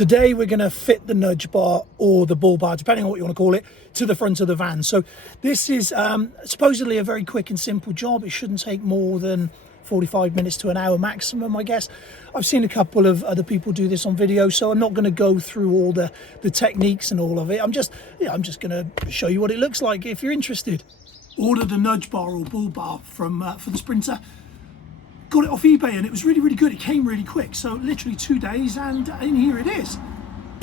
Today we're going to fit the nudge bar or the bull bar, depending on what you want to call it, to the front of the van. So this is supposedly a very quick and simple job. It shouldn't take more than 45 minutes to an hour maximum, I guess. I've seen a couple of other people do this on video, so I'm not going to go through all the techniques and all of it. I'm just going to show you what it looks like if you're interested. Ordered a nudge bar or bull bar from for the Sprinter. Got it off eBay and it was really good. It came really quick, so literally 2 days, and in here it is.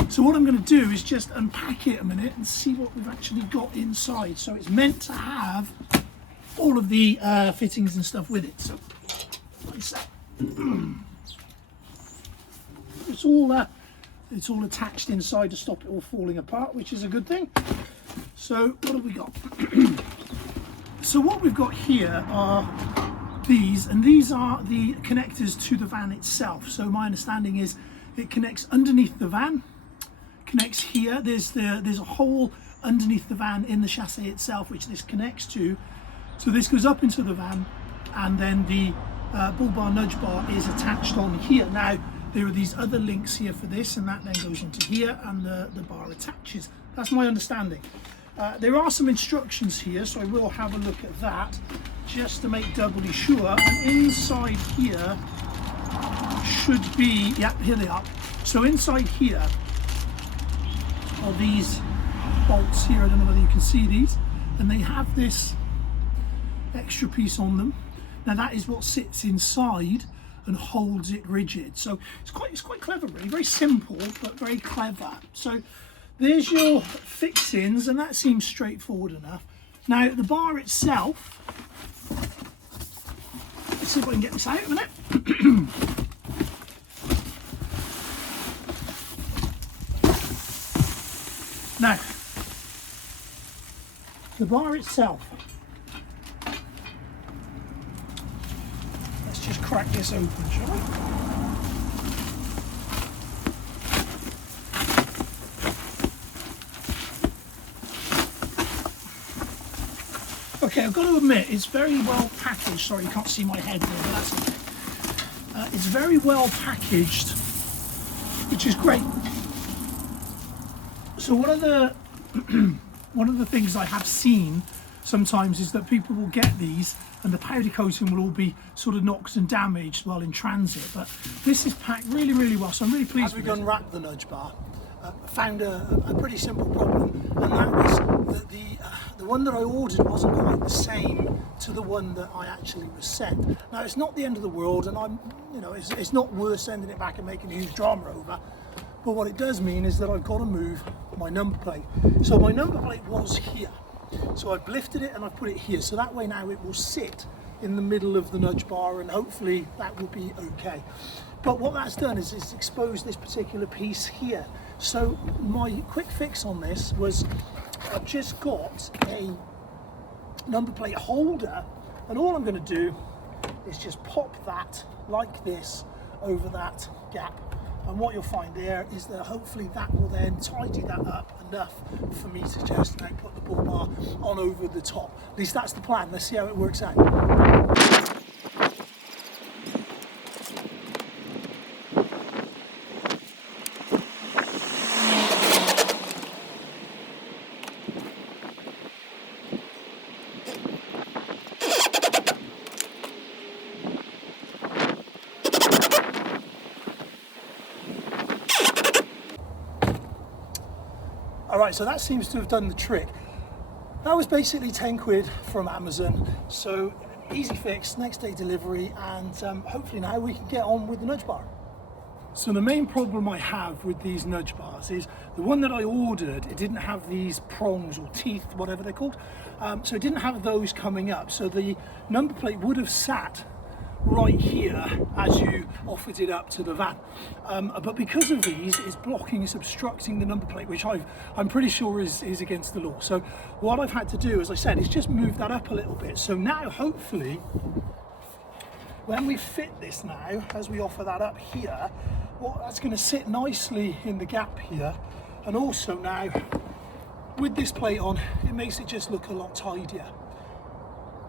So what I'm going to do is just unpack it a minute and see what we've actually got inside. So it's meant to have all of the fittings and stuff with it. So it's all attached inside to stop it all falling apart, which is a good thing. So what have we got? So what we've got here are these, and these are the connectors to the van itself. So my understanding is it connects underneath the van, connects here. There's a hole underneath the van in the chassis itself which this connects to. So this goes up into the van, and then the bull bar nudge bar is attached on here. Now there are these other links here for this, and that then goes into here, and the bar attaches. That's my understanding. There are some instructions here, so I will have a look at that just to make doubly sure. And inside here should be, yeah, here they are. So inside here are these bolts here. I don't know whether you can see these, and they have this extra piece on them. Now that is what sits inside and holds it rigid. So it's quite clever, really. Very simple but very clever. So there's your fixings, and that seems straightforward enough. Now the bar itself, let's see if I can get this out a minute. Now the bar itself, let's just crack this open, shall we? Okay, I've got to admit, it's very well packaged. Sorry, you can't see my head there, but that's okay. It's very well packaged, which is great. So one of the things I have seen sometimes is that people will get these and the powder coating will all be sort of knocked and damaged while in transit, but this is packed really well, so I'm really pleased. As we've unwrapped the nudge bar, I found a pretty simple problem, and that was that the one that I ordered wasn't quite the same to the one that I actually was sent. Now it's not the end of the world, and it's not worth sending it back and making a huge drama over. But what it does mean is that I've got to move my number plate. So my number plate was here. So I've lifted it and I've put it here. So that way now it will sit in the middle of the nudge bar, and hopefully that will be okay. But what that's done is it's exposed this particular piece here. So my quick fix on this was I've just got a number plate holder, and all I'm going to do is just pop that like this over that gap. And what you'll find there is that hopefully that will then tidy that up enough for me to just put the bull bar on over the top. At least that's the plan. Let's see how it works out. Alright, so that seems to have done the trick. That was basically 10 quid from Amazon, so easy fix, next day delivery, and hopefully now we can get on with the nudge bar. So the main problem I have with these nudge bars is the one that I ordered, it didn't have these prongs or teeth, whatever they're called, so it didn't have those coming up, so the number plate would have sat right here as you offered it up to the van, but because of these, it's blocking, it's obstructing the number plate, which I'm pretty sure is against the law. So what I've had to do, as I said, is just move that up a little bit. So now hopefully when we fit this now, as we offer that up here, well, that's going to sit nicely in the gap here, and also now with this plate on, it makes it just look a lot tidier.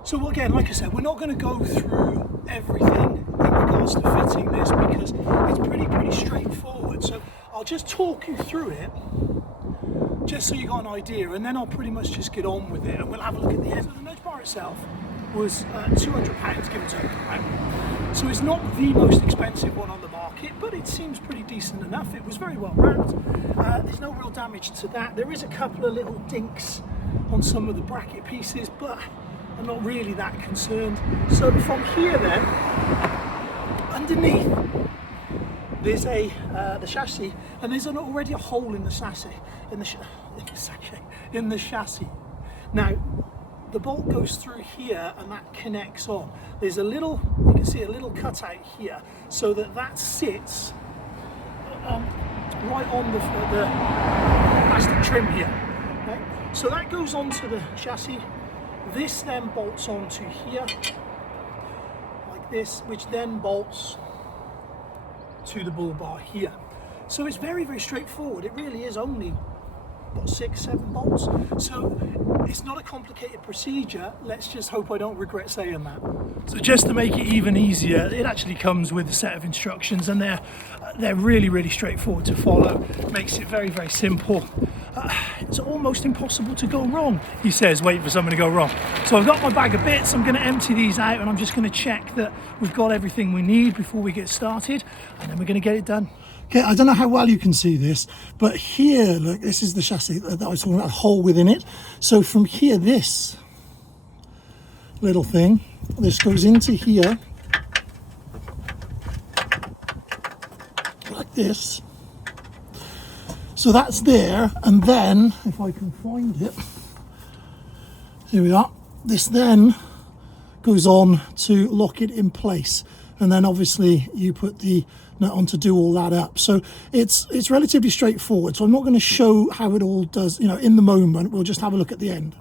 So again, like I said, we're not going to go through everything in regards to fitting this because it's pretty straightforward. So I'll just talk you through it, just so you got an idea, and then I'll pretty much just get on with it, and we'll have a look at the end. So the nudge bar itself was £200, give or take, right? So it's not the most expensive one on the market, but it seems pretty decent enough. It was very well wrapped. There's no real damage to that. There is a couple of little dinks on some of the bracket pieces, but I'm not really that concerned. So from here then, underneath, there's the chassis, and there's already a hole in the chassis, in the chassis. Now, the bolt goes through here and that connects on. There's a little, you can see a little cutout here, so that sits right on the plastic trim here. Okay? So that goes onto the chassis. This then bolts onto here, like this, which then bolts to the bull bar here. So it's very, very straightforward. It really is only, what, 6, 7 bolts? So it's not a complicated procedure. Let's just hope I don't regret saying that. So just to make it even easier, it actually comes with a set of instructions, and they're really, really straightforward to follow. Makes it very, very simple. It's almost impossible to go wrong, he says, waiting for something to go wrong. So I've got my bag of bits. I'm going to empty these out, and I'm just going to check that we've got everything we need before we get started, and then we're going to get it done. Okay, I don't know how well you can see this, but here, look, this is the chassis that I was talking about, a hole within it. So from here, this little thing, this goes into here, like this. So that's there, and then, if I can find it, here we are, this then goes on to lock it in place. And then obviously you put the nut on to do all that up. So it's relatively straightforward. So I'm not going to show how it all does, in the moment. We'll just have a look at the end.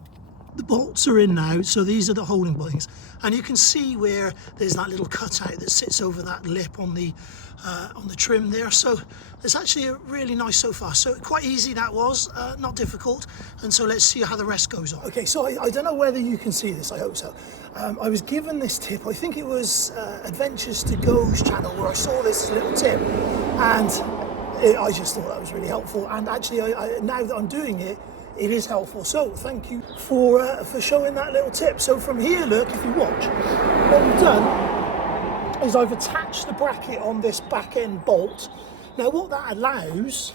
The bolts are in now, so these are the holding bolts, and you can see where there's that little cutout that sits over that lip on the trim there. So it's actually really nice so far. So quite easy that was, not difficult. And so let's see how the rest goes on. Okay, so I don't know whether you can see this. I hope so. I was given this tip. I think it was Adventures to Go's channel where I saw this little tip, and I just thought that was really helpful. And actually, now that I'm doing it, it is helpful. So thank you for showing that little tip. So from here, look, if you watch, what we've done is I've attached the bracket on this back end bolt. Now what that allows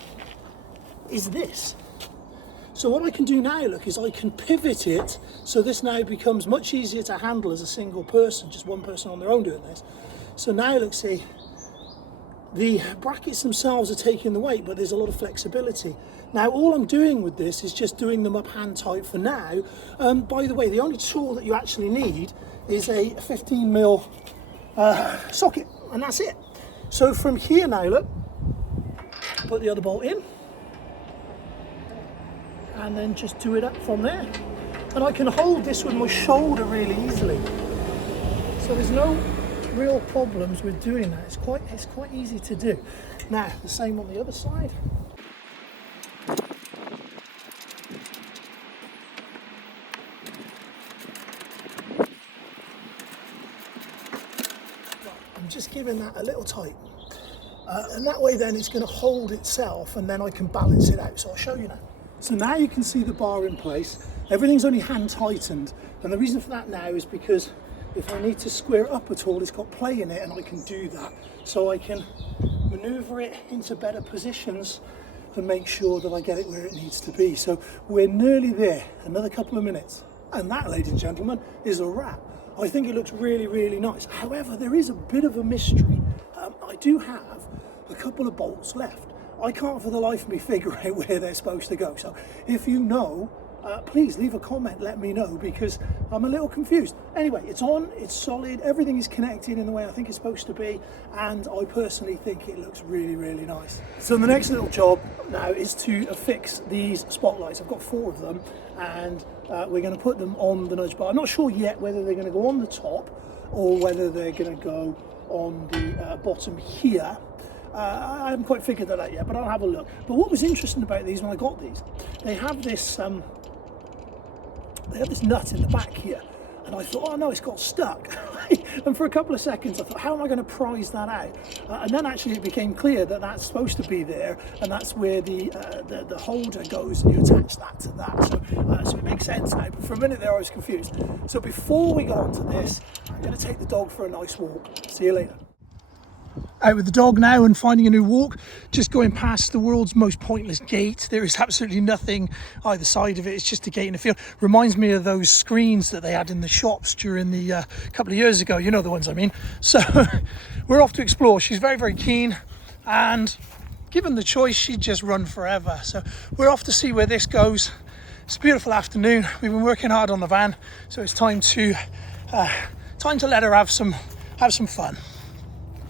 is this. So what I can do now, look, is I can pivot it, so this now becomes much easier to handle as a single person, just one person on their own doing this. So now, look, see, the brackets themselves are taking the weight, but there's a lot of flexibility. Now, all I'm doing with this is just doing them up hand tight for now. By the way, the only tool that you actually need is a 15mm socket, and that's it. So from here now, look, put the other bolt in, and then just do it up from there. And I can hold this with my shoulder really easily. So there's no real problems with doing that. It's quite easy to do. Now, the same on the other side. I'm just giving that a little tight. And that way then it's going to hold itself, and then I can balance it out. So I'll show you now. So now you can see the bar in place. Everything's only hand tightened, and the reason for that now is because if I need to square it up at all, it's got play in it, and I can do that. So I can maneuver it into better positions and make sure that I get it where it needs to be. So we're nearly there, another couple of minutes. And that, ladies and gentlemen, is a wrap. I think it looks really, really nice. However, there is a bit of a mystery. I do have a couple of bolts left. I can't for the life of me figure out where they're supposed to go. So if you know, please leave a comment, let me know, because I'm a little confused. Anyway, it's on, it's solid, everything is connected in the way I think it's supposed to be, and I personally think it looks really, really nice. So the next little job now is to fix these spotlights. I've got 4 of them, and we're going to put them on the nudge bar. I'm not sure yet whether they're going to go on the top or whether they're going to go on the bottom here. I haven't quite figured that out yet, but I'll have a look. But what was interesting about these when I got these, they have this nut in the back here, and I thought, oh no, it's got stuck. And for a couple of seconds I thought, how am I going to prise that out? And then actually it became clear that that's supposed to be there, and that's where the holder goes, and you attach that to that. So it makes sense now, but for a minute there I was confused. So before we got onto this, I'm going to take the dog for a nice walk. See you later. Out with the dog now and finding a new walk, just going past the world's most pointless gate. There is absolutely nothing either side of it, it's just a gate in a field. Reminds me of those screens that they had in the shops during the couple of years ago, you know the ones I mean. So we're off to explore. She's very, very keen, and given the choice she'd just run forever. So we're off to see where this goes. It's a beautiful afternoon. We've been working hard on the van, so it's time to let her have some fun.